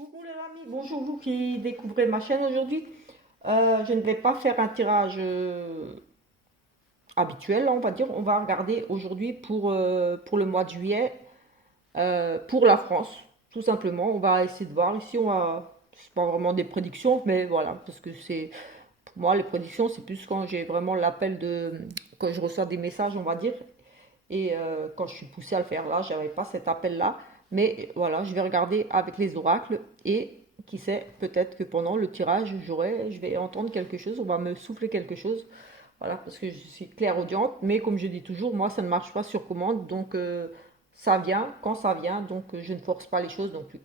Coucou les amis, bonjour vous qui découvrez ma chaîne aujourd'hui. Je ne vais pas faire un tirage habituel, on va dire. On va regarder aujourd'hui pour le mois de juillet, pour la France, tout simplement. On va essayer de voir ici, c'est pas vraiment des prédictions, mais voilà, parce que c'est, pour moi, les prédictions, c'est plus quand j'ai vraiment quand je reçois des messages, on va dire. Et quand je suis poussée à le faire là, j'avais pas cet appel-là. Mais voilà, je vais regarder avec les oracles et qui sait, peut-être que pendant le tirage, je vais entendre quelque chose, on va me souffler quelque chose. Voilà, parce que je suis clairaudiente. Mais comme je dis toujours, moi, ça ne marche pas sur commande. Donc, ça vient quand ça vient. Donc, je ne force pas les choses non plus.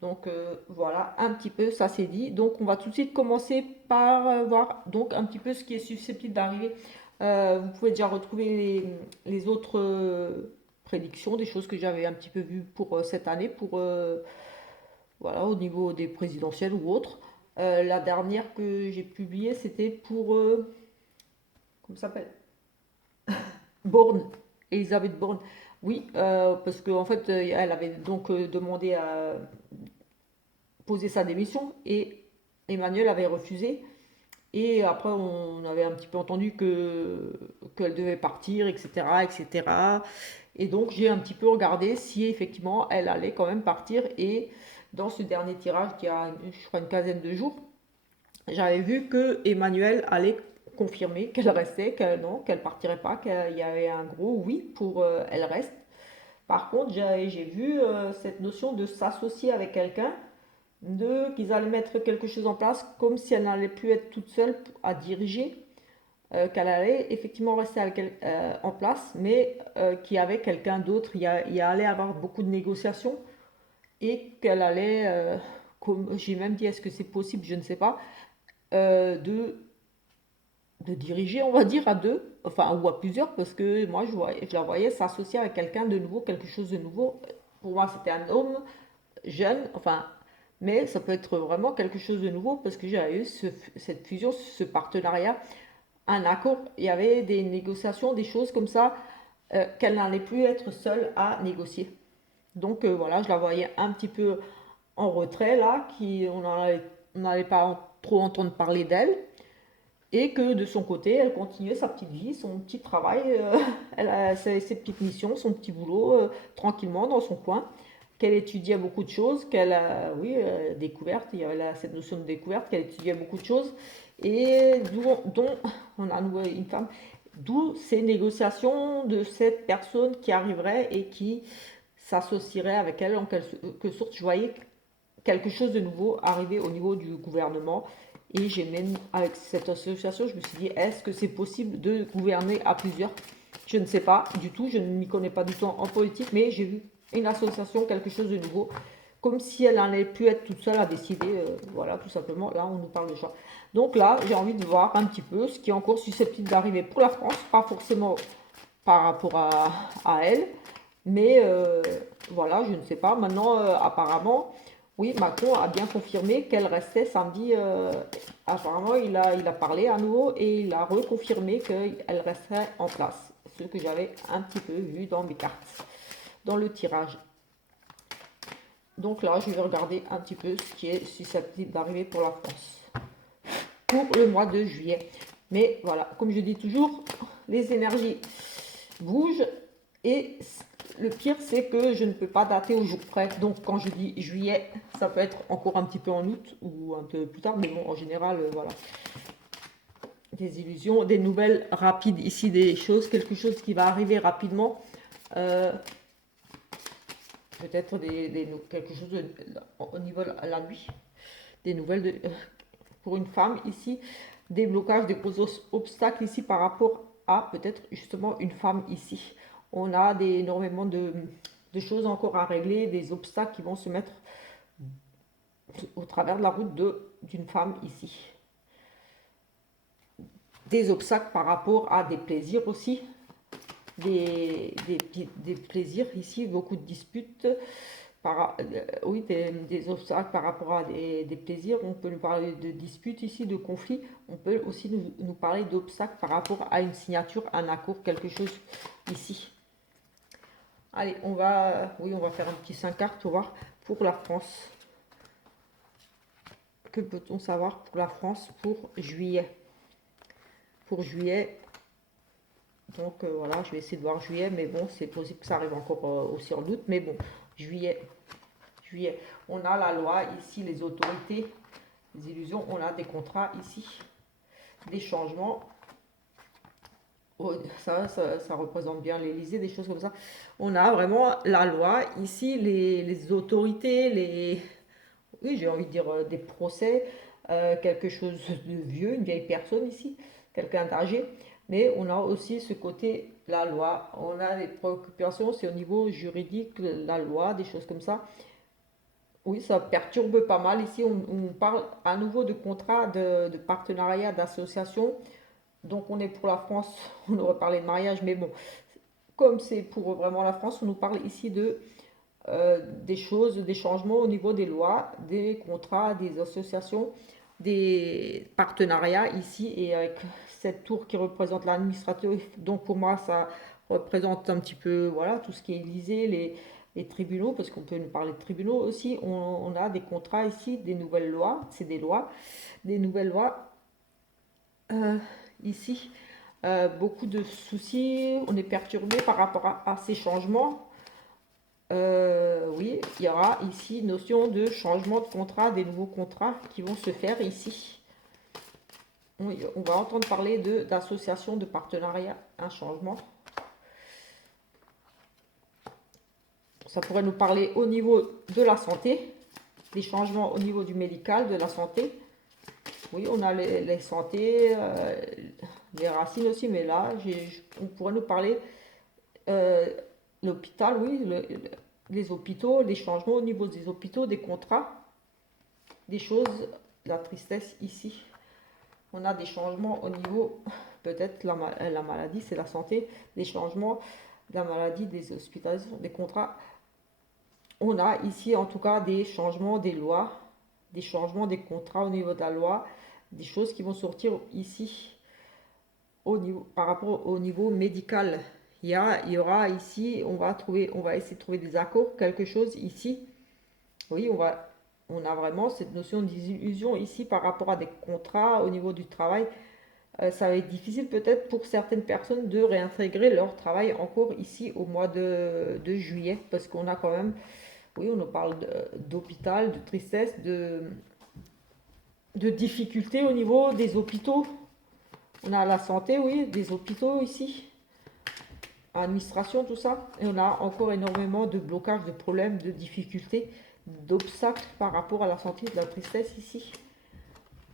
Donc, voilà, un petit peu, ça c'est dit. Donc, on va tout de suite commencer par voir donc un petit peu ce qui est susceptible d'arriver. Vous pouvez déjà retrouver les autres prédictions, des choses que j'avais un petit peu vues pour cette année, voilà, au niveau des présidentielles ou autres. La dernière que j'ai publiée, c'était comment ça s'appelle? Borne, Elisabeth Borne. Oui, parce qu'en fait, elle avait donc demandé à poser sa démission et Emmanuel avait refusé. Et après, on avait un petit peu entendu qu'elle devait partir, etc., etc. Et cetera. Et donc, j'ai un petit peu regardé si effectivement elle allait quand même partir. Et dans ce dernier tirage, qui a, je crois, une quinzaine de jours, j'avais vu que Emmanuel allait confirmer qu'elle restait, qu'elle non, qu'elle partirait pas, qu'il y avait un gros oui pour elle reste. Par contre, j'ai vu cette notion de s'associer avec quelqu'un, qu'ils allaient mettre quelque chose en place comme si elle n'allait plus être toute seule à diriger, qu'elle allait effectivement rester avec elle, en place, mais qu'il y avait quelqu'un d'autre, il y allait avoir beaucoup de négociations et qu'elle allait, comme j'ai même dit, est-ce que c'est possible, je ne sais pas, euh, de, de diriger, on va dire, à deux, enfin, ou à plusieurs, parce que moi, je la voyais s'associer avec quelqu'un de nouveau, quelque chose de nouveau. Pour moi, c'était un homme jeune, enfin, mais ça peut être vraiment quelque chose de nouveau parce que j'ai eu cette fusion, ce partenariat, un accord. Il y avait des négociations, des choses comme ça, qu'elle n'allait plus être seule à négocier. Donc voilà, je la voyais un petit peu en retrait là, on n'allait pas trop entendre parler d'elle. Et que de son côté, elle continuait sa petite vie, son petit travail, elle a ses petites missions, son petit boulot, tranquillement dans son coin, qu'elle étudiait beaucoup de choses, qu'elle a, oui, découverte, il y avait cette notion de découverte, qu'elle étudiait beaucoup de choses, et dont on a noué une femme, d'où ces négociations de cette personne qui arriverait et qui s'associerait avec elle en quelque sorte. Je voyais quelque chose de nouveau arriver au niveau du gouvernement. Et j'ai même, avec cette association, je me suis dit, est-ce que c'est possible de gouverner à plusieurs? Je ne sais pas du tout, je ne m'y connais pas du tout en politique, mais j'ai vu une association, quelque chose de nouveau, comme si elle n'allait plus être toute seule à décider. Voilà, tout simplement, là, on nous parle de ça. Donc là, j'ai envie de voir un petit peu ce qui est encore susceptible d'arriver pour la France, pas forcément par rapport à elle, mais voilà, je ne sais pas. Maintenant, apparemment, oui, Macron a bien confirmé qu'elle restait samedi. Apparemment, il a parlé à nouveau et il a reconfirmé qu'elle resterait en place. Ce que j'avais un petit peu vu dans mes cartes, dans le tirage. Donc là, je vais regarder un petit peu ce qui est susceptible d'arriver pour la France pour le mois de juillet. Mais voilà, comme je dis toujours, les énergies bougent et le pire, c'est que je ne peux pas dater au jour près. Donc, quand je dis juillet, ça peut être encore un petit peu en août ou un peu plus tard. Mais bon, en général, voilà. Des illusions, des nouvelles rapides ici, des choses, quelque chose qui va arriver rapidement. Euh, Peut-être quelque chose au niveau de la nuit. Des nouvelles pour une femme ici. Des blocages, des gros obstacles ici par rapport à peut-être justement une femme ici. On a énormément de choses encore à régler, des obstacles qui vont se mettre au travers de la route d'une femme ici. Des obstacles par rapport à des plaisirs aussi, des plaisirs ici, beaucoup de disputes, oui, des obstacles par rapport à des plaisirs. On peut nous parler de disputes ici, de conflits. On peut aussi nous parler d'obstacles par rapport à une signature, un accord, quelque chose ici. Allez, oui, on va faire un petit 5 cartes, on va voir, pour la France. que peut-on savoir pour la France pour juillet? Pour juillet, donc voilà, je vais essayer de voir juillet, mais bon, c'est possible que ça arrive encore aussi en août, mais bon, juillet, juillet. On a la loi ici, les autorités, les illusions, on a des contrats ici, des changements. Oh, ça représente bien l'Élysée, des choses comme ça. On a vraiment la loi ici, les autorités, oui, j'ai envie de dire des procès, quelque chose de vieux, une vieille personne ici, quelqu'un d'âgé. Mais on a aussi ce côté, la loi. On a des préoccupations, c'est au niveau juridique, la loi, des choses comme ça. Oui, ça perturbe pas mal. Ici, on parle à nouveau de contrat, de partenariat, d'association. Donc on est pour la France, on aurait parlé de mariage, mais bon, comme c'est pour vraiment la France, on nous parle ici de des choses, des changements au niveau des lois, des contrats, des associations, des partenariats ici, et avec cette tour qui représente l'administratif. Donc pour moi, ça représente un petit peu, voilà, tout ce qui est Élysée, les tribunaux, parce qu'on peut nous parler de tribunaux aussi. On a des contrats ici, des nouvelles lois, c'est des lois, des nouvelles lois euh, ici. Beaucoup de soucis, on est perturbé par rapport à ces changements. Oui, il y aura ici notion de changement de contrat, des nouveaux contrats qui vont se faire ici. On va entendre parler d'association, de partenariat, un changement. Ça pourrait nous parler au niveau de la santé, des changements au niveau du médical, de la santé. Oui, on a les santé, les racines aussi, mais là, on pourrait nous parler euh, l'hôpital, oui, les hôpitaux, les changements au niveau des hôpitaux, des contrats, des choses, la tristesse ici. On a des changements au niveau, peut-être la maladie, c'est la santé, des changements de la maladie, des hospitalisations, des contrats. On a ici en tout cas des changements des lois, des changements des contrats au niveau de la loi, des choses qui vont sortir ici au niveau, par rapport au niveau médical. Il y aura ici, on va essayer de trouver des accords, quelque chose ici. Oui, on a vraiment cette notion d'illusion ici par rapport à des contrats au niveau du travail. Ça va être difficile peut-être pour certaines personnes de réintégrer leur travail encore ici au mois de juillet, parce qu'on a quand même, oui, on nous parle d'hôpital, de tristesse, de difficultés au niveau des hôpitaux. On a la santé, oui, des hôpitaux ici, administration, tout ça. Et on a encore énormément de blocages, de problèmes, de difficultés, d'obstacles par rapport à la santé, de la tristesse ici.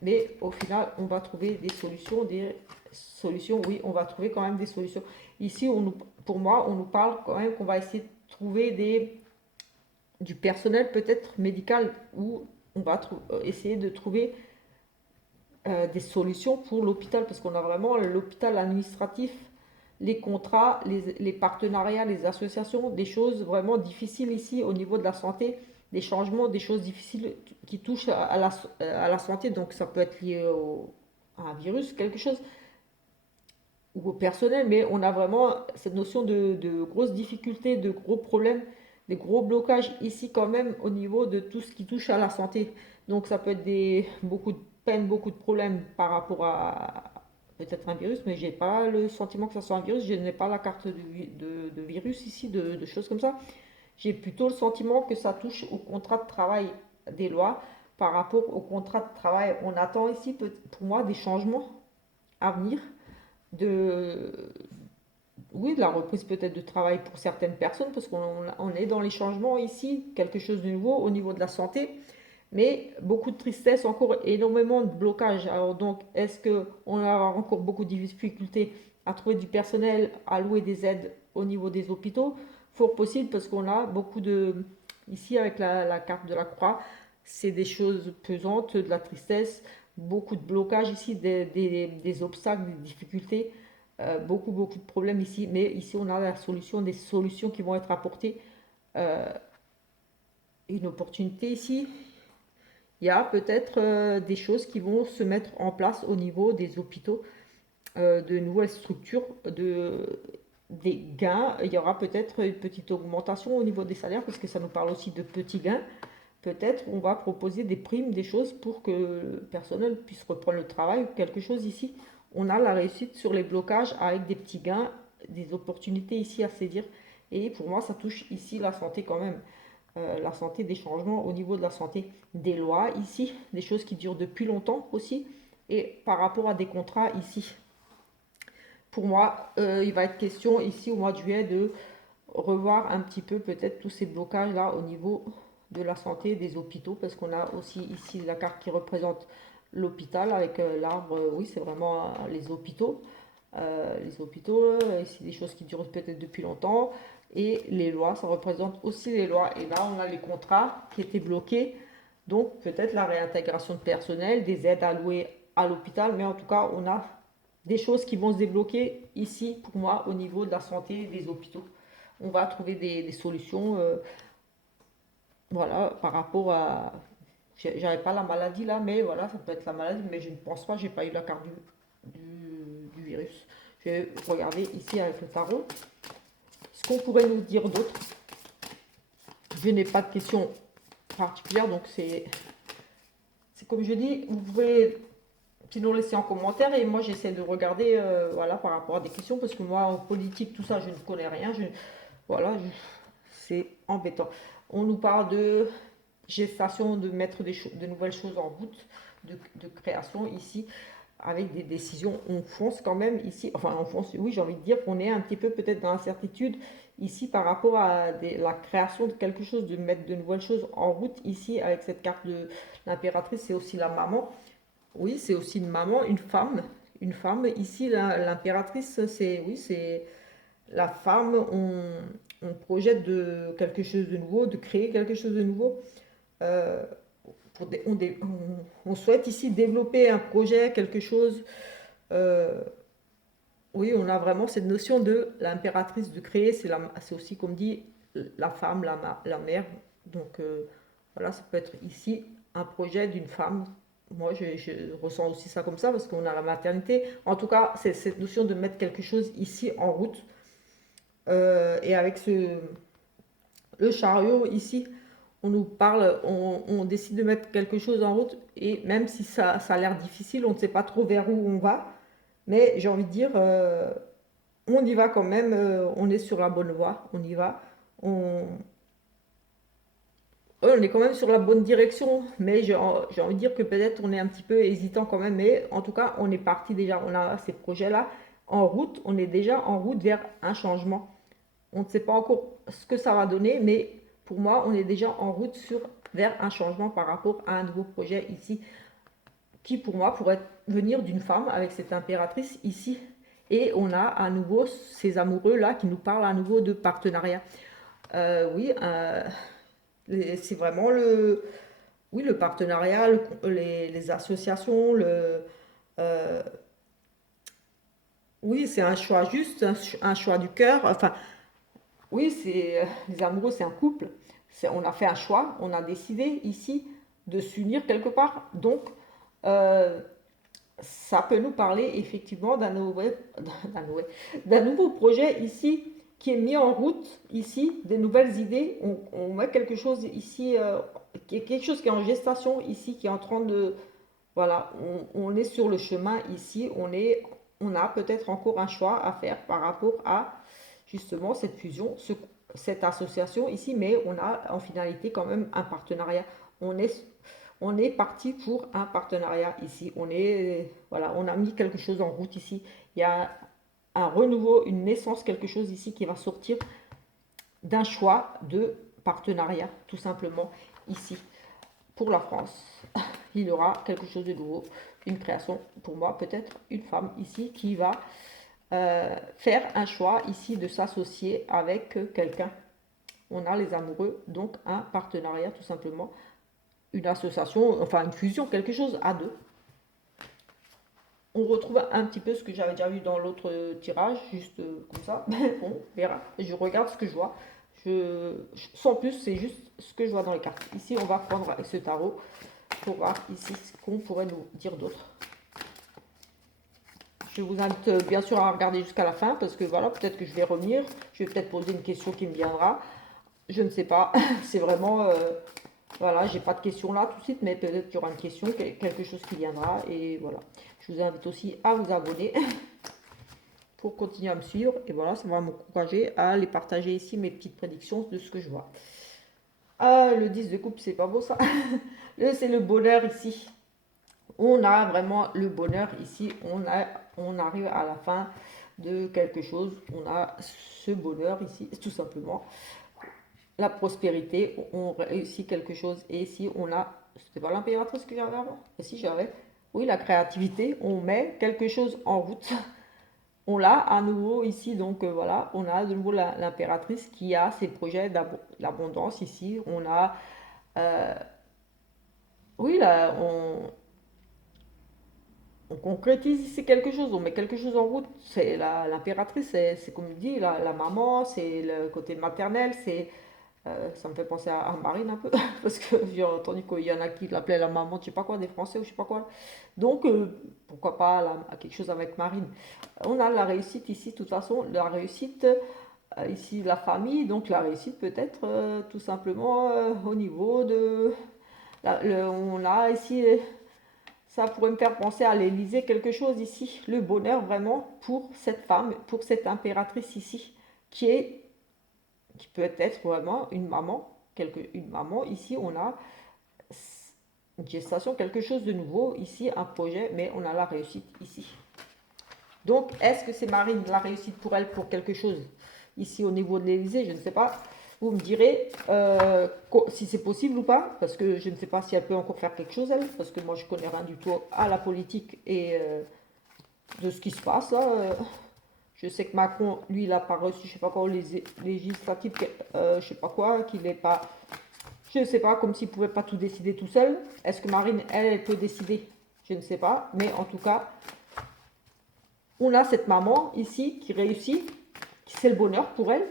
Mais au final, on va trouver des solutions, oui, on va trouver quand même des solutions. Ici, pour moi, on nous parle quand même qu'on va essayer de trouver du personnel peut-être médical, où on va essayer de trouver des solutions pour l'hôpital, parce qu'on a vraiment l'hôpital administratif, les contrats, les partenariats, les associations, des choses vraiment difficiles ici au niveau de la santé, des changements, des choses difficiles qui touchent à la santé. Donc ça peut être lié à un virus, quelque chose, ou au personnel, mais on a vraiment cette notion de grosses difficultés, de gros problèmes, des gros blocages ici quand même au niveau de tout ce qui touche à la santé. Donc ça peut être beaucoup de peine, beaucoup de problèmes par rapport à peut-être un virus, mais j'ai pas le sentiment que ça soit un virus, je n'ai pas la carte de virus ici, de choses comme ça. J'ai plutôt le sentiment que ça touche au contrat de travail des lois par rapport au contrat de travail. On attend ici pour moi des changements à venir de, oui, de la reprise peut-être de travail pour certaines personnes, parce qu'on est dans les changements ici, quelque chose de nouveau au niveau de la santé, mais beaucoup de tristesse, encore énormément de blocages. Alors donc, est-ce qu'on va avoir encore beaucoup de difficultés à trouver du personnel, à louer des aides au niveau des hôpitaux? Fort possible, parce qu'on a beaucoup de... Ici, avec la carte de la croix, c'est des choses pesantes, de la tristesse, beaucoup de blocages ici, des obstacles, des difficultés, beaucoup de problèmes ici. Mais ici, on a la solution, des solutions qui vont être apportées. Euh, une opportunité ici. Il y a peut-être des choses qui vont se mettre en place au niveau des hôpitaux, de nouvelles structures, des gains. Il y aura peut-être une petite augmentation au niveau des salaires, parce que ça nous parle aussi de petits gains. peut-être on va proposer des primes, des choses pour que le personnel puisse reprendre le travail ou quelque chose ici. On a la réussite sur les blocages avec des petits gains, des opportunités ici à saisir. Et pour moi, ça touche ici la santé quand même. La santé, des changements au niveau de la santé, des lois ici, des choses qui durent depuis longtemps aussi. Et par rapport à des contrats ici, pour moi, il va être question ici au mois de juillet de revoir un petit peu peut-être tous ces blocages là au niveau de la santé des hôpitaux, parce qu'on a aussi ici la carte qui représente l'hôpital avec l'arbre, oui c'est vraiment les hôpitaux, c'est des choses qui durent peut-être depuis longtemps, et les lois, ça représente aussi les lois, et là on a les contrats qui étaient bloqués, donc peut-être la réintégration de personnel, des aides allouées à l'hôpital, mais en tout cas on a des choses qui vont se débloquer ici pour moi au niveau de la santé des hôpitaux. On va trouver des solutions, voilà, par rapport à... J'avais pas la maladie là, mais voilà, ça peut être la maladie, mais je ne pense pas, j'ai pas eu la carte du virus. Je vais regarder ici avec le tarot. Ce qu'on pourrait nous dire d'autre, je n'ai pas de questions particulières, donc c'est comme je dis, vous pouvez sinon laisser en commentaire et moi j'essaie de regarder voilà, par rapport à des questions, parce que moi en politique, tout ça, je ne connais rien. Voilà, c'est embêtant. On nous parle de gestation, de mettre de nouvelles choses en route, de création ici, avec des décisions. On fonce quand même ici, enfin on fonce, oui j'ai envie de dire qu'on est un petit peu peut-être dans l'incertitude ici par rapport à la création de quelque chose, de mettre de nouvelles choses en route ici avec cette carte de l'impératrice, c'est aussi la maman. Oui, c'est aussi une maman, une femme. Une femme, ici l'impératrice, c'est oui, c'est la femme, on projette de quelque chose de nouveau, de créer quelque chose de nouveau. Euh, on souhaite ici développer un projet, quelque chose. euh, oui, on a vraiment cette notion de l'impératrice de créer, c'est aussi comme dit la femme, la mère. Donc voilà, ça peut être ici un projet d'une femme. Moi, je ressens aussi ça comme ça parce qu'on a la maternité. En tout cas, c'est cette notion de mettre quelque chose ici en route. Et avec le chariot ici, on nous parle, on décide de mettre quelque chose en route, et même si ça a l'air difficile, on ne sait pas trop vers où on va, mais j'ai envie de dire, on y va quand même, on est sur la bonne voie, on y va, on, ouais, on est quand même sur la bonne direction, mais j'ai envie de dire que peut-être on est un petit peu hésitant quand même, mais en tout cas, on est parti déjà, on a ces projets-là en route, on est déjà en route vers un changement. On ne sait pas encore ce que ça va donner, mais pour moi, on est déjà en route vers un changement par rapport à un nouveau projet ici, qui pour moi pourrait venir d'une femme avec cette impératrice ici. Et on a à nouveau ces amoureux-là qui nous parlent à nouveau de partenariat. Oui, c'est vraiment oui, le partenariat, les associations, euh, oui, c'est un choix juste, un choix du cœur. Enfin, oui, les amoureux, c'est un couple. On a fait un choix, on a décidé ici de s'unir quelque part. Donc, euh, ça peut nous parler effectivement d'un nouveau projet ici qui est mis en route ici, des nouvelles idées. On met quelque chose ici, quelque chose qui est en gestation ici, qui est en train de... Voilà, on est sur le chemin ici, on a peut-être encore un choix à faire par rapport à justement cette fusion, cette association ici, mais on a en finalité quand même un partenariat. On est, on est parti pour un partenariat ici. Voilà, on a mis quelque chose en route ici. Il y a un renouveau, une naissance, quelque chose ici qui va sortir d'un choix de partenariat, tout simplement, ici, pour la France. Il y aura quelque chose de nouveau, une création, pour moi, peut-être une femme ici qui va faire un choix ici de s'associer avec quelqu'un. On a les amoureux, donc un partenariat tout simplement, une association, enfin une fusion, quelque chose à deux. On retrouve un petit peu ce que j'avais déjà vu dans l'autre tirage, juste comme ça. On verra. Je regarde ce que je vois. Sans plus, c'est juste ce que je vois dans les cartes. Ici, on va prendre avec ce tarot pour voir ici ce qu'on pourrait nous dire d'autre. Je vous invite bien sûr à regarder jusqu'à la fin parce que voilà, peut-être que je vais revenir. Je vais peut-être poser une question qui me viendra. Je ne sais pas. C'est vraiment... Voilà, j'ai pas de question là tout de suite, mais peut-être qu'il y aura une question, quelque chose qui viendra. Et voilà. Je vous invite aussi à vous abonner pour continuer à me suivre. Et voilà, ça va m'encourager à les partager ici, mes petites prédictions de ce que je vois. Ah, le 10 de coupe, c'est pas beau ça. C'est le bonheur ici. On a vraiment le bonheur ici. On arrive à la fin de quelque chose. On a ce bonheur ici, tout simplement. La prospérité, on réussit quelque chose. Et ici, on a, c'était pas l'impératrice que j'avais avant? Et si j'avais, oui, la créativité, on met quelque chose en route. On l'a à nouveau ici, donc voilà, on a de nouveau l'impératrice qui a ses projets d'abondance ici. On a, euh, oui, là, on concrétise ici quelque chose, on met quelque chose en route. C'est l'impératrice, c'est comme il dit, la maman, c'est le côté maternel, ça me fait penser à Marine un peu, parce que j'ai entendu qu'il y en a qui l'appelaient la maman, je sais pas quoi, des Français ou je sais pas quoi. Donc, pourquoi pas quelque chose avec Marine. On a la réussite ici, de toute façon, la réussite ici, la famille, donc la réussite peut-être tout simplement au niveau de... on a ici, ça pourrait me faire penser à l'Élysée, quelque chose ici, le bonheur vraiment pour cette femme, pour cette impératrice ici, qui peut être vraiment une maman, une maman. Ici, on a une gestation, quelque chose de nouveau. Ici, un projet, mais on a la réussite ici. Donc, est-ce que c'est Marine, la réussite pour elle, pour quelque chose ici au niveau de l'Élysée? Je ne sais pas. Vous me direz si c'est possible ou pas, parce que je ne sais pas si elle peut encore faire quelque chose, elle, parce que moi, je connais rien du tout à la politique et de ce qui se passe là. Je sais que Macron, lui, il n'a pas reçu, je sais pas quoi, les législatives, je sais pas quoi, qu'il n'est pas, je ne sais pas, comme s'il pouvait pas tout décider tout seul. Est-ce que Marine, elle peut décider? Je ne sais pas, mais en tout cas, on a cette maman ici qui réussit, c'est le bonheur pour elle.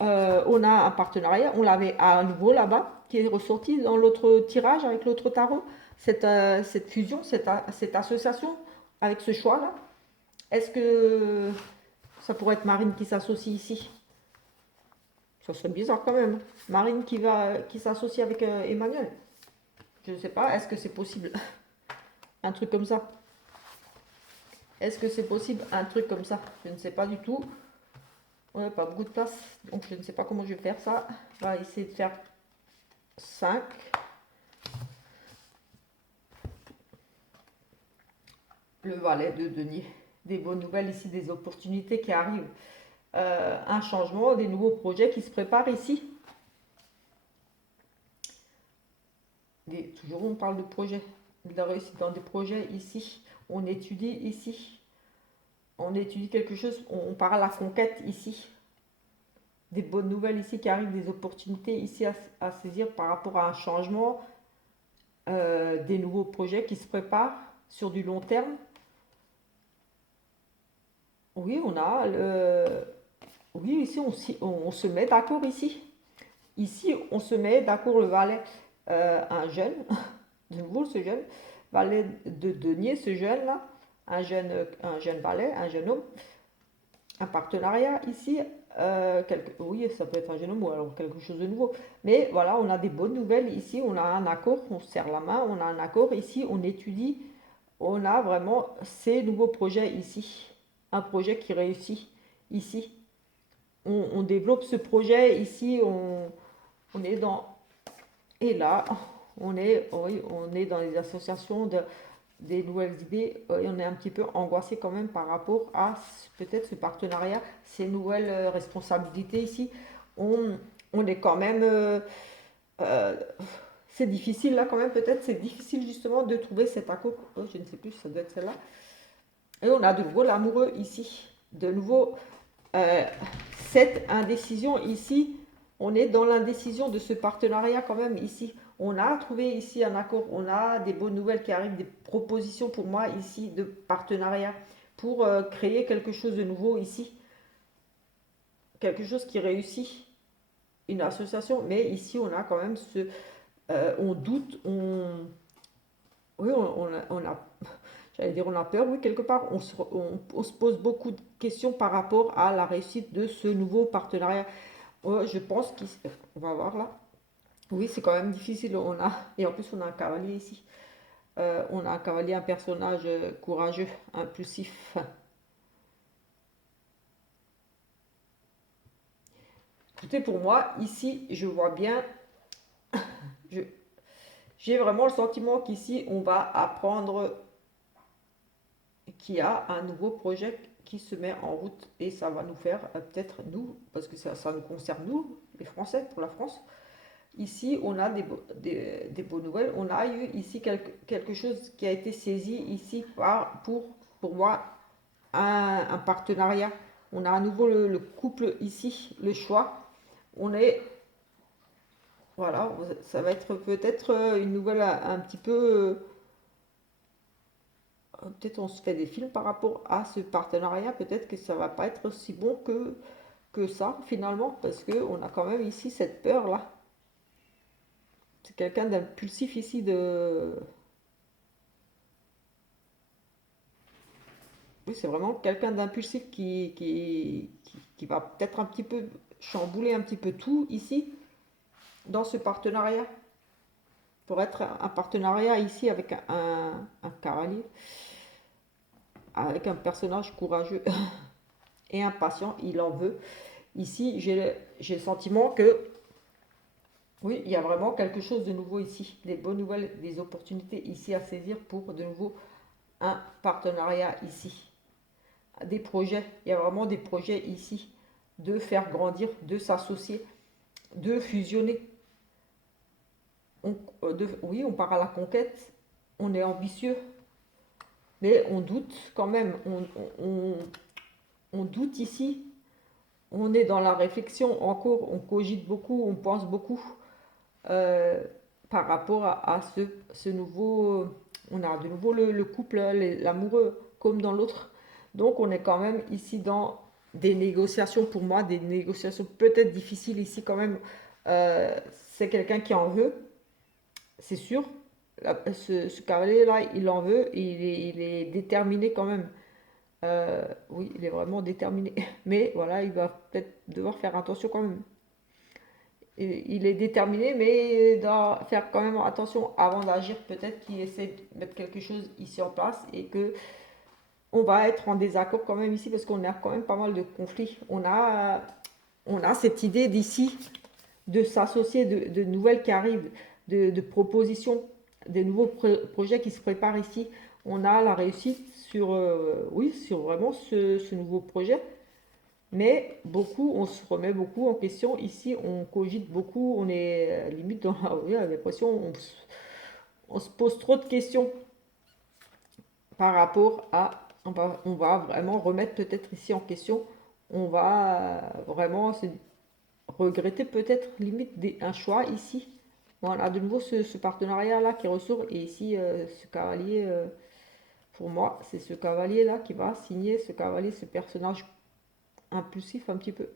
On a un partenariat, on l'avait à nouveau là-bas, qui est ressorti dans l'autre tirage avec l'autre tarot, cette fusion, cette association avec ce choix-là. Est-ce que ça pourrait être Marine qui s'associe ici? Ça serait bizarre quand même. Marine qui s'associe avec Emmanuel. Je ne sais pas, est-ce que c'est possible? Un truc comme ça. Est-ce que c'est possible un truc comme ça? Je ne sais pas du tout. Ouais, pas beaucoup de place, donc je ne sais pas comment je vais faire ça. On va essayer de faire 5. Le valet de denier. Des bonnes nouvelles ici, des opportunités qui arrivent. Un changement, des nouveaux projets qui se préparent ici. Toujours on parle de projets, de la réussite dans des projets ici. On étudie ici. On étudie quelque chose, on part à la conquête ici. Des bonnes nouvelles ici qui arrivent, des opportunités ici à saisir par rapport à un changement, des nouveaux projets qui se préparent sur du long terme. Oui, on a oui, ici on se met d'accord ici. Ici, on se met d'accord le valet, un jeune, de nouveau ce jeune, valet de denier, ce jeune là, un jeune valet, un jeune homme, un partenariat ici. Oui, ça peut être un jeune homme ou alors quelque chose de nouveau. Mais voilà, on a des bonnes nouvelles ici, on a un accord, on se serre la main, on a un accord ici, on étudie, on a vraiment ces nouveaux projets ici. Un projet qui réussit ici. On développe ce projet ici, on est dans... Et là, oui, on est dans les associations des nouvelles idées et on est un petit peu angoissé quand même par rapport à peut-être ce partenariat, ces nouvelles responsabilités ici. On, on est quand même... euh, c'est difficile là quand même, peut-être c'est difficile justement de trouver cet accord. Oh, je ne sais plus, ça doit être celle-là. Et on a de nouveau l'amoureux ici. De nouveau, euh, cette indécision ici, on est dans l'indécision de ce partenariat quand même ici. On a trouvé ici un accord, on a des bonnes nouvelles qui arrivent, des propositions pour moi ici de partenariat pour créer quelque chose de nouveau ici, quelque chose qui réussit, une association. Mais ici, on a quand même on doute, oui, on a j'allais dire on a peur, oui, quelque part, on se pose beaucoup de questions par rapport à la réussite de ce nouveau partenariat. Je pense qu'on va voir là. Oui, c'est quand même difficile. Et en plus, on a un cavalier ici. On a un cavalier, un personnage courageux, impulsif. Écoutez, pour moi, ici, je vois bien, je- j'ai vraiment le sentiment qu'ici, on va apprendre qu'il y a un nouveau projet qui se met en route et ça va nous faire peut-être nous, parce que ça nous concerne nous, les Français, pour la France. Ici, on a des bonnes nouvelles. On a eu ici quelque chose qui a été saisi ici pour moi, un partenariat. On a à nouveau le couple ici, le choix. On est, voilà, ça va être peut-être une nouvelle un petit peu, peut-être on se fait des films par rapport à ce partenariat. Peut-être que ça va pas être aussi bon que ça finalement, parce que on a quand même ici cette peur là. C'est quelqu'un d'impulsif ici de, oui, c'est vraiment quelqu'un d'impulsif qui va peut-être un petit peu chambouler un petit peu tout ici dans ce partenariat. Pour être un partenariat ici avec un cavalier, avec un personnage courageux et impatient, il en veut. Ici, j'ai le sentiment que oui, il y a vraiment quelque chose de nouveau ici. Des bonnes nouvelles, des opportunités ici à saisir pour de nouveau un partenariat ici. Des projets, il y a vraiment des projets ici de faire grandir, de s'associer, de fusionner. Oui, on part à la conquête, on est ambitieux, mais on doute quand même. On doute ici, on est dans la réflexion en cours, on cogite beaucoup, on pense beaucoup euh, par rapport à ce nouveau. On a de nouveau le couple, l'amoureux, comme dans l'autre. Donc on est quand même ici dans des négociations, pour moi, des négociations peut-être difficiles ici quand même. C'est quelqu'un qui en veut, c'est sûr. Ce cavalier-là, il en veut et il est déterminé quand même. Oui, il est vraiment déterminé. Mais voilà, il va peut-être devoir faire attention quand même. Il est déterminé, mais il doit faire quand même attention avant d'agir. Peut-être qu'il essaie de mettre quelque chose ici en place et que on va être en désaccord quand même ici parce qu'on a quand même pas mal de conflits. On a cette idée d'ici de s'associer, de nouvelles qui arrivent, de propositions, de nouveaux projets qui se préparent ici. On a la réussite sur, oui, sur vraiment ce nouveau projet. Mais beaucoup, on se remet beaucoup en question. Ici, on cogite beaucoup, on est limite dans la, oui, l'impression, on se pose trop de questions par rapport à, on va vraiment remettre peut-être ici en question, on va vraiment regretter peut-être limite un choix ici. Voilà, de nouveau ce partenariat-là qui ressort, et ici, ce cavalier, pour moi, c'est ce cavalier-là qui va signer, ce cavalier, ce personnage impulsif un petit peu.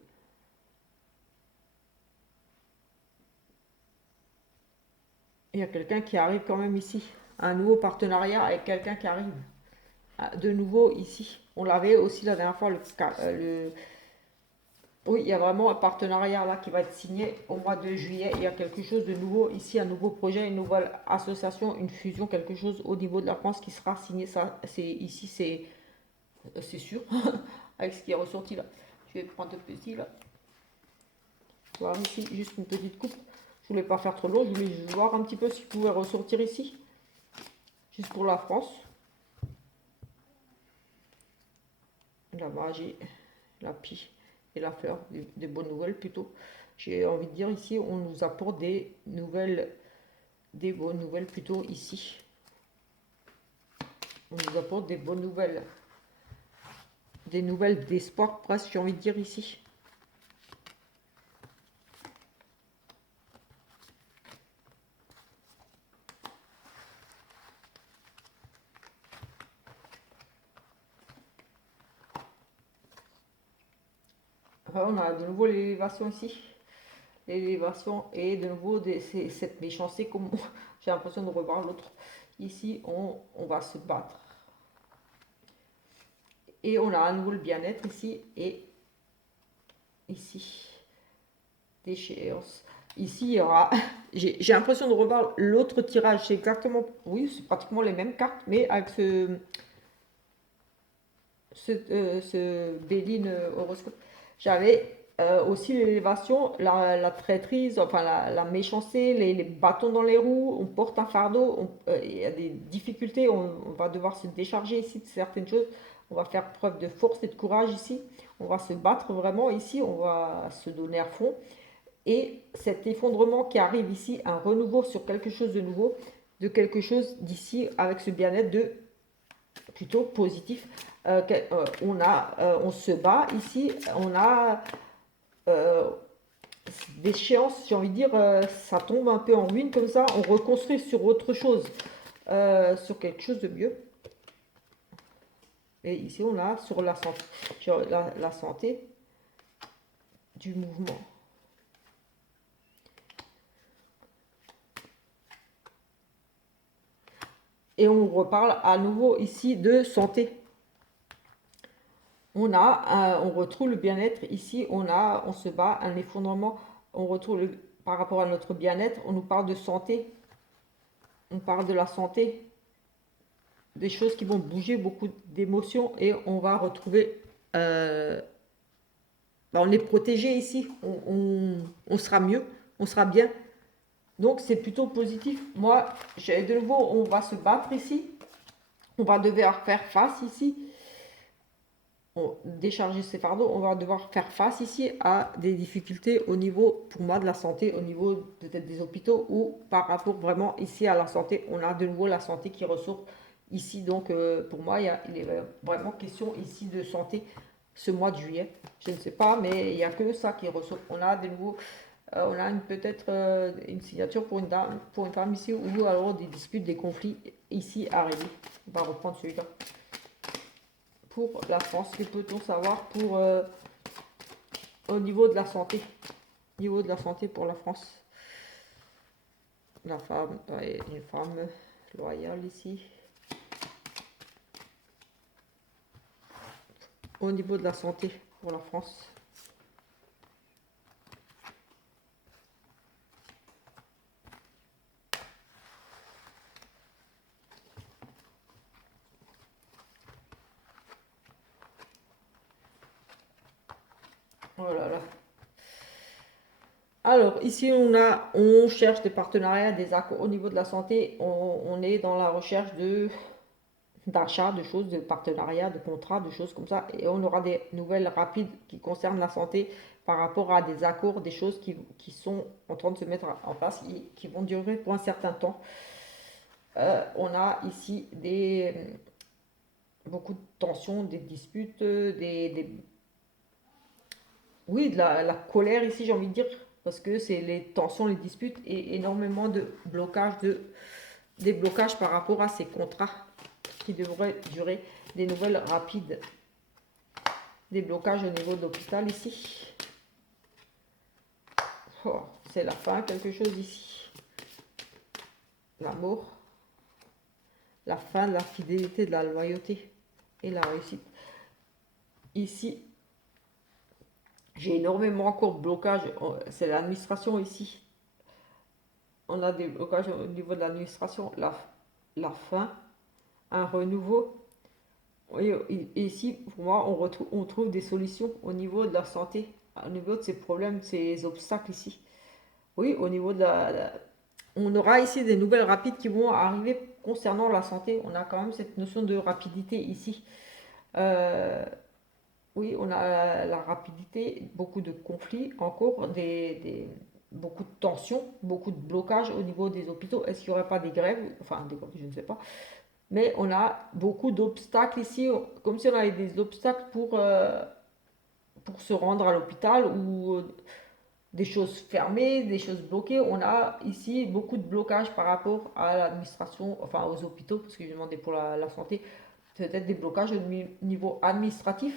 Il y a quelqu'un qui arrive quand même ici. Un nouveau partenariat avec quelqu'un qui arrive. Ah, de nouveau ici. On l'avait aussi la dernière fois. Oui, il y a vraiment un partenariat là qui va être signé au mois de juillet. Il y a quelque chose de nouveau ici, un nouveau projet, une nouvelle association, une fusion, quelque chose au niveau de la France qui sera signé. Ça, c'est ici, c'est sûr. Avec ce qui est ressorti là. Je vais prendre un petit là. Voir ici, juste une petite coupe. Je voulais pas faire trop long. Je voulais voir un petit peu ce qui pouvait ressortir ici. Juste pour la France. La magie, la pie et la fleur, des bonnes nouvelles plutôt. J'ai envie de dire ici, on nous apporte des nouvelles, des bonnes nouvelles plutôt ici. On nous apporte des nouvelles d'espoir presque, j'ai envie de dire ici. On a de nouveau l'élévation ici. L'élévation et de nouveau cette méchanceté comme j'ai l'impression de revoir l'autre. Ici, on va se battre. Et on a à nouveau le bien-être ici et ici. Déchéance. Ici, il y aura. J'ai l'impression de revoir l'autre tirage. C'est exactement. Oui, c'est pratiquement les mêmes cartes, mais avec ce Béline horoscope. J'avais aussi l'élévation, la traîtrise, enfin la méchanceté, les bâtons dans les roues, on porte un fardeau, il y a des difficultés, on va devoir se décharger ici de certaines choses, on va faire preuve de force et de courage ici, on va se battre vraiment ici, on va se donner à fond. Et cet effondrement qui arrive ici, un renouveau sur quelque chose de nouveau, de quelque chose d'ici avec ce bien-être de plutôt positif. On se bat ici, on a euh, d'échéance, j'ai envie de dire, ça tombe un peu en ruine comme ça, on reconstruit sur autre chose, sur quelque chose de mieux. Et ici, on a sur la santé, la santé du mouvement. Et on reparle à nouveau ici de santé. On retrouve le bien-être ici, on se bat, un effondrement, on retrouve par rapport à notre bien-être, on nous parle de santé, on parle de la santé, des choses qui vont bouger, beaucoup d'émotions, et on va retrouver, on est protégé ici, on sera mieux, on sera bien. Donc c'est plutôt positif. Moi, de nouveau, on va se battre ici, on va devoir faire face ici, décharger ses fardeaux, on va devoir faire face ici à des difficultés au niveau, pour moi, de la santé, au niveau peut-être des hôpitaux ou par rapport vraiment ici à la santé. On a de nouveau la santé qui ressort ici. Donc, pour moi, il est vraiment question ici de santé ce mois de juillet. Je ne sais pas, mais il n'y a que ça qui ressort. On a de nouveau, on a peut-être une signature pour une dame, pour une femme ici, ou alors des disputes, des conflits ici à régler. On va reprendre celui-là pour la France. Que peut-on savoir pour au niveau de la santé? Niveau de la santé pour la France. La femme, ouais, une femme loyale ici. Au niveau de la santé pour la France. Oh là là. Alors, ici, on cherche des partenariats, des accords au niveau de la santé. On est dans la recherche d'achat, de choses, de partenariats, de contrats, de choses comme ça. Et on aura des nouvelles rapides qui concernent la santé par rapport à des accords, des choses qui sont en train de se mettre en place, qui vont durer pour un certain temps. On a ici beaucoup de tensions, des disputes, oui, la colère ici, j'ai envie de dire, parce que c'est les tensions, les disputes et énormément de blocages, des blocages par rapport à ces contrats qui devraient durer, des nouvelles rapides, des blocages au niveau de l'hôpital ici. Oh, c'est la fin, quelque chose ici. L'amour, la fin de la fidélité, de la loyauté et la réussite. Ici, j'ai énormément encore de blocages. C'est l'administration ici. On a des blocages au niveau de l'administration. La fin, un renouveau. Et ici, pour moi, on trouve des solutions au niveau de la santé, au niveau de ces problèmes, ces obstacles ici. Oui, au niveau de on aura ici des nouvelles rapides qui vont arriver concernant la santé. On a quand même cette notion de rapidité ici. Euh, Oui, on a la rapidité, beaucoup de conflits en cours, beaucoup de tensions, beaucoup de blocages au niveau des hôpitaux. Est-ce qu'il n'y aurait pas des grèves? Enfin, des grèves, je ne sais pas. Mais on a beaucoup d'obstacles ici, comme si on avait des obstacles pour se rendre à l'hôpital ou des choses fermées, des choses bloquées. On a ici beaucoup de blocages par rapport à l'administration, enfin aux hôpitaux, parce que je demandais pour la santé, peut-être des blocages au niveau administratif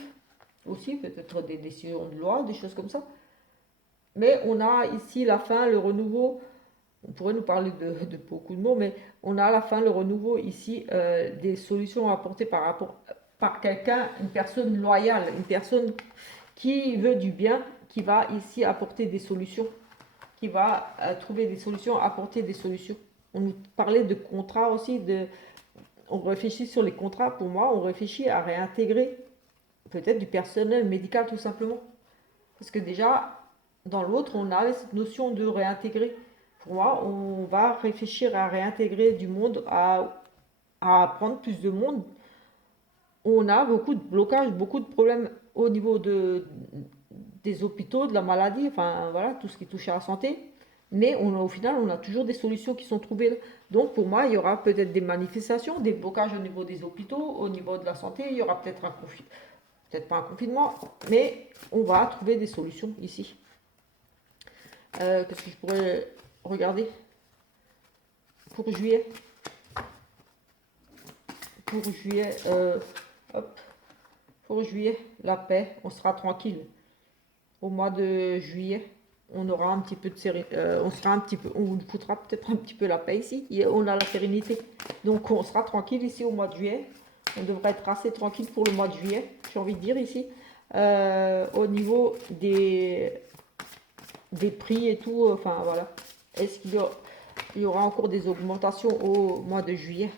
aussi, peut-être des décisions de loi, des choses comme ça. Mais on a ici la fin, le renouveau. On pourrait nous parler de beaucoup de mots, mais on a à la fin le renouveau ici, des solutions apportées par quelqu'un, une personne loyale, une personne qui veut du bien, qui va ici apporter des solutions. qui va trouver des solutions, apporter des solutions. On nous parlait de contrats aussi, on réfléchit sur les contrats, pour moi, on réfléchit à réintégrer peut-être du personnel médical tout simplement. Parce que déjà, dans l'autre, on avait cette notion de réintégrer. Pour moi, on va réfléchir à réintégrer du monde, à prendre plus de monde. On a beaucoup de blocages, beaucoup de problèmes au niveau des hôpitaux, de la maladie, enfin voilà, tout ce qui touche à la santé. Mais au final, on a toujours des solutions qui sont trouvées. Donc pour moi, il y aura peut-être des manifestations, des blocages au niveau des hôpitaux, au niveau de la santé. Il y aura peut-être peut-être pas un confinement, mais on va trouver des solutions ici. Qu'est-ce que je pourrais regarder pour juillet? Pour juillet, hop, pour juillet, la paix, on sera tranquille. Au mois de juillet, on aura un petit peu de on sera un petit peu, on vous foutra peut-être un petit peu la paix ici. On a la sérénité, donc on sera tranquille ici au mois de juillet. On devrait être assez tranquille pour le mois de juillet, j'ai envie de dire ici. Au niveau des prix et tout, enfin voilà. Est-ce qu'il y aura encore des augmentations au mois de juillet?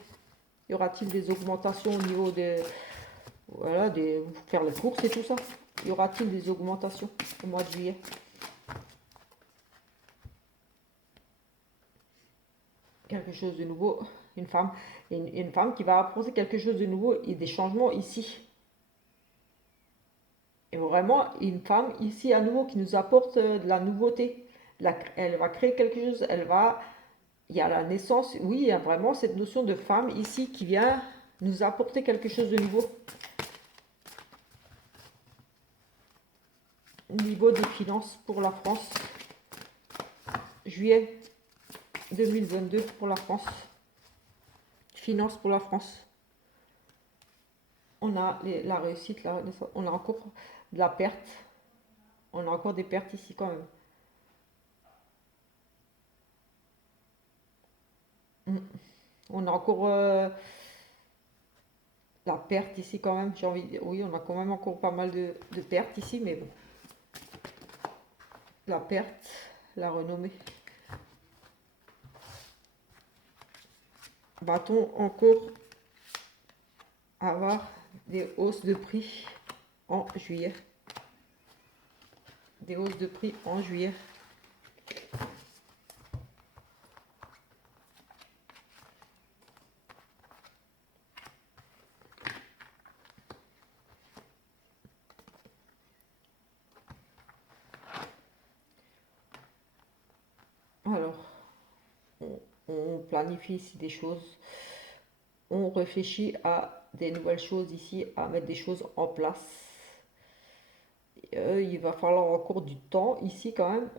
Y aura-t-il des augmentations au niveau voilà, faire les courses et tout ça? Y aura-t-il des augmentations au mois de juillet? Quelque chose de nouveau, une femme, une femme qui va apporter quelque chose de nouveau et des changements ici. Et vraiment, une femme ici à nouveau qui nous apporte de la nouveauté. Elle va créer quelque chose, il y a la naissance, oui, il y a vraiment cette notion de femme ici qui vient nous apporter quelque chose de nouveau. Au niveau des finances pour la France, juillet 2022 pour la France. Finances pour la France. On a la réussite, on a encore de la perte. On a encore des pertes ici quand même. On a encore la perte ici quand même. J'ai envie de dire, oui, on a quand même encore pas mal de pertes ici, mais bon. La perte, la renommée. Va-t-on encore avoir des hausses de prix en juillet? Des hausses de prix en juillet. Alors, on planifie ici des choses. On réfléchit à des nouvelles choses ici, à mettre des choses en place. Il va falloir encore du temps ici quand même.